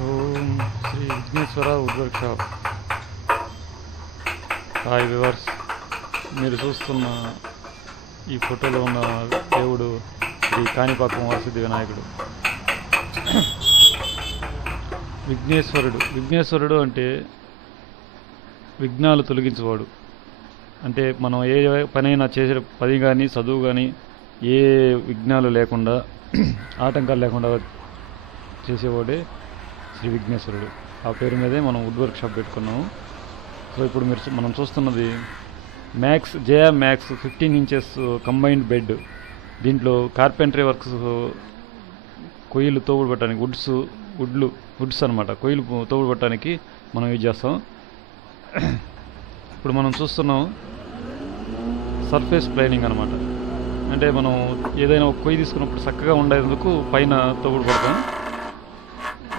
Om Sri Vighneshwara wood shop hi viewers మీరు చూస్తున్న ఈ ఫోటోలో ఉన్న దేవుడు శ్రీ కాణిపాకం వరసిద్ధి వినాయకుడు విఘ్నేశ్వరుడు. విఘ్నేశ్వరుడు అంటే విఘ్నాలు తొలగించేవాడు. అంటే మనం ఏ పనైనా చేసే పని కానీ చదువు కానీ ఏ విఘ్నాలు లేకుండా ఆటంకాలు లేకుండా చేసేవాడే శ్రీ విఘ్నేశ్వరుడు ఆ పేరు మీదే మనం వుడ్ వర్క్ షాప్ పెట్టుకున్నాము. సో ఇప్పుడు మీరు చూ- మనం చూస్తున్నది Max Jaya Max fifteen inches combined bed దీంట్లో కార్పెంటరీ వర్క్స్ కొయ్యలు తోపుడు పట్టడానికి వుడ్స్ వుడ్లు వుడ్స్ అనమాట కొయ్యలు తోపుడు పట్టడానికి మనం యూజ్ చేస్తాం. ఇప్పుడు మనం చూస్తున్నాం సర్ఫేస్ ప్లైనింగ్ అనమాట అంటే మనం ఏదైనా ఒక కొయ్యి తీసుకున్నప్పుడు చక్కగా ఉండేందుకు పైన తోపుడు పడతాం.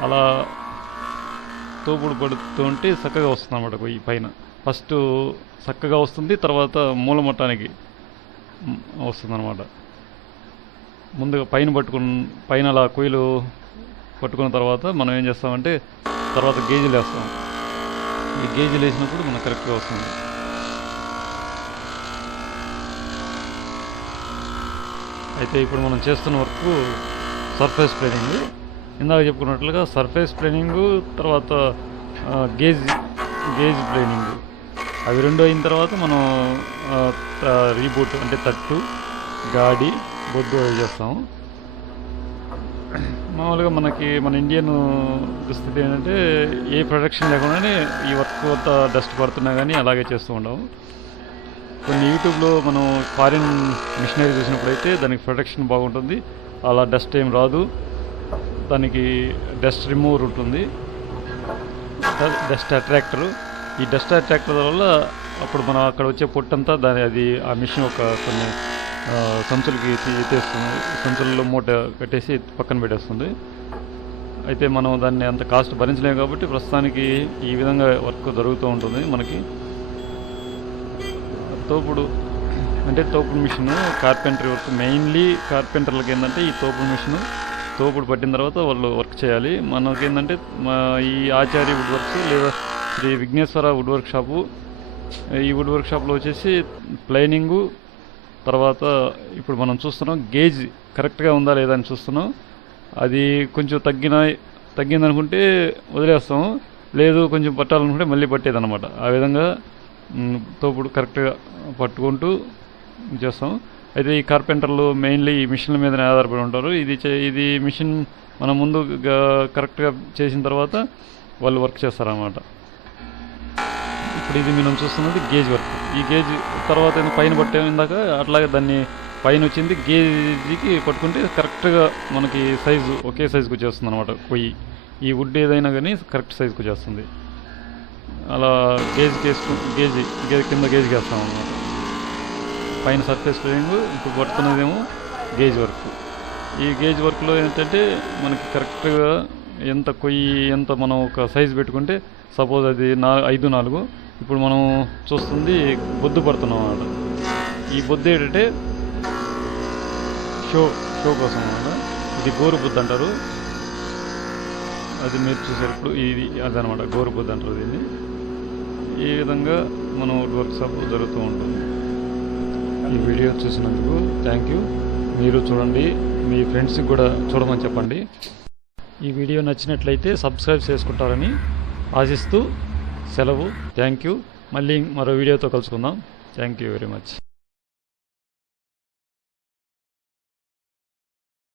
అలా తోపుడు పడుతుంటే చక్కగా వస్తుంది అనమాట ఈ పైన. ఫస్ట్ చక్కగా వస్తుంది తర్వాత మూలమట్టానికి వస్తుందన్నమాట. ముందుగా పైన పట్టుకున్న పైన అలా కొయ్యలు పట్టుకున్న తర్వాత మనం ఏం చేస్తామంటే తర్వాత గేజీలు వేస్తాం. ఈ గేజీలు వేసినప్పుడు మనకు కరెక్ట్గా వస్తుంది. అయితే ఇప్పుడు మనం చేస్తున్న వర్క్ సర్ఫేస్ ప్లేనింగ్. ఇందాక చెప్పుకున్నట్లుగా సర్ఫేస్ ప్లేనింగు తర్వాత గేజ్ గేజ్ ప్లేనింగ్ అవి రెండు అయిన తర్వాత మనం రీబూట్ అంటే తట్టు గాడి బొద్దు అవి చేస్తాము. మామూలుగా మనకి మన ఇండియన్ దుస్థితి ఏంటంటే ఏ ప్రొడక్షన్ లేకుండానే ఈ వర్క్ అంతా డస్ట్ పడుతున్నా కానీ అలాగే చేస్తూ ఉండము. కొన్ని యూట్యూబ్లో మనం ఫారిన్ మిషనరీ చూసినప్పుడైతే దానికి ప్రొటెక్షన్ బాగుంటుంది. అలా డస్ట్ ఏం రాదు. దానికి డస్ట్ రిమూవర్ ఉంటుంది. Dust attractor. ఈ డస్ట్ అట్రాక్టర్ వల్ల అప్పుడు మనం అక్కడ వచ్చే పొట్టంతా దాని అది ఆ మిషన్ ఒక కొన్ని సంచులకి ఎత్తేస్తుంది సంచులలో మూట కట్టేసి పక్కన పెట్టేస్తుంది. అయితే మనం దాన్ని అంత కాస్ట్ భరించలేము కాబట్టి ప్రస్తుతానికి ఈ విధంగా వర్క్ జరుగుతూ ఉంటుంది మనకి. తోపుడు అంటే తోపుడు మిషన్ కార్పెంటరీ వర్క్ మెయిన్లీ కార్పెంటర్లకి ఏంటంటే ఈ తోపుడు మిషన్ తోపుడు పట్టిన తర్వాత వాళ్ళు వర్క్ చేయాలి. మనకి ఏంటంటే మా ఈ ఆచార్య వుడ్ వర్క్స్ లేదా Sri Vighneshwara wood work shop. ఈ వుడ్ వర్క్ షాప్లో వచ్చేసి ప్లైనింగు తర్వాత ఇప్పుడు మనం చూస్తున్నాం గేజ్ కరెక్ట్గా ఉందా లేదా అని చూస్తున్నాం. అది కొంచెం తగ్గిన తగ్గిందనుకుంటే వదిలేస్తాం. లేదు కొంచెం పట్టాలనుకుంటే మళ్ళీ పట్టేదన్నమాట. ఆ విధంగా తోపుడు కరెక్ట్గా పట్టుకుంటూ చేస్తాం. అయితే ఈ కార్పెంటర్లు మెయిన్లీ ఈ మిషన్ల మీదనే ఆధారపడి ఉంటారు. ఇది చే- ఇది మిషన్ మనం ముందు కరెక్ట్గా చేసిన తర్వాత వాళ్ళు వర్క్ చేస్తారన్నమాట. ఇప్పుడు ఇది మనం చూస్తున్నది గేజ్ వర్క్. ఈ గేజ్ తర్వాత ఏమో పైన పట్టే ఇందాక అట్లాగే దాన్ని పైన వచ్చింది గేజ్కి పట్టుకుంటే కరెక్ట్గా మనకి సైజు ఒకే సైజుకు వచ్చేస్తుంది అనమాట పొయ్యి ఈ వుడ్ ఏదైనా కానీ కరెక్ట్ సైజుకు వచ్చేస్తుంది. అలా గేజ్ వేసుకు గేజ్ గేజ్ కింద గేజ్కి వేస్తాం అనమాట పైన సర్ఫేస్ ఫ్రేయింగ్ ఇప్పుడు పడుతున్నదేమో గేజ్ వర్క్ ఈ గేజ్ వర్క్లో ఏంటంటే మనకి కరెక్ట్గా ఎంత కొయ్యి ఎంత మనం ఒక సైజు పెట్టుకుంటే సపోజ్ అది నా ఐదు నాలుగు. ఇప్పుడు మనం చూస్తుంది బొద్దు పడుతున్నాం అన్నమాట. ఈ బొద్దు ఏంటంటే షో షో కోసం అన్నమాట. ఇది గోరు బుద్ధ అంటారు. అది మీరు చూసేటప్పుడు ఇది అదనమాట గోరు బుద్ధ అంటారు దీన్ని. ఈ విధంగా మనం వర్క్ షాప్ జరుగుతూ ఉంటుంది. ఈ వీడియో చూసినందుకు థ్యాంక్ యూ మీరు చూడండి మీ ఫ్రెండ్స్కి కూడా చూడమని చెప్పండి. ఈ వీడియో నచ్చినట్లయితే సబ్స్క్రైబ్ చేసుకుంటారని ఆశిస్తూ సెలవు. థ్యాంక్ యూ మళ్ళీ మరో వీడియోతో కలుసుకుందాం. Thank you very much